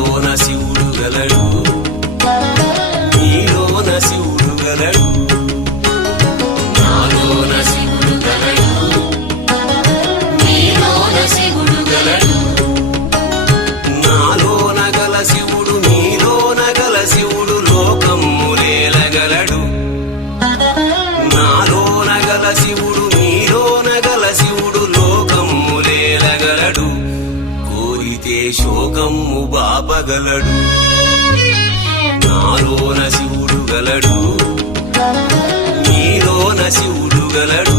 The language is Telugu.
నాలోన శివుడు గలడు, నీలోన శివుడు గలడు. నాలోన శివుడు గలడు, నీలోన శివుడు గలడు. నాలోన గల శివుడు నీలోన గల శివుడు లోకమ్ములేలగలడు. నాలోన గల శివుడు నీలోన గల శివుడు లోకమ్ములేలగలడు. కోరితే శోకమ్ము బాపగలడు. నాలోన శివుడు గలడు, నీలోన శివుడు గలడు.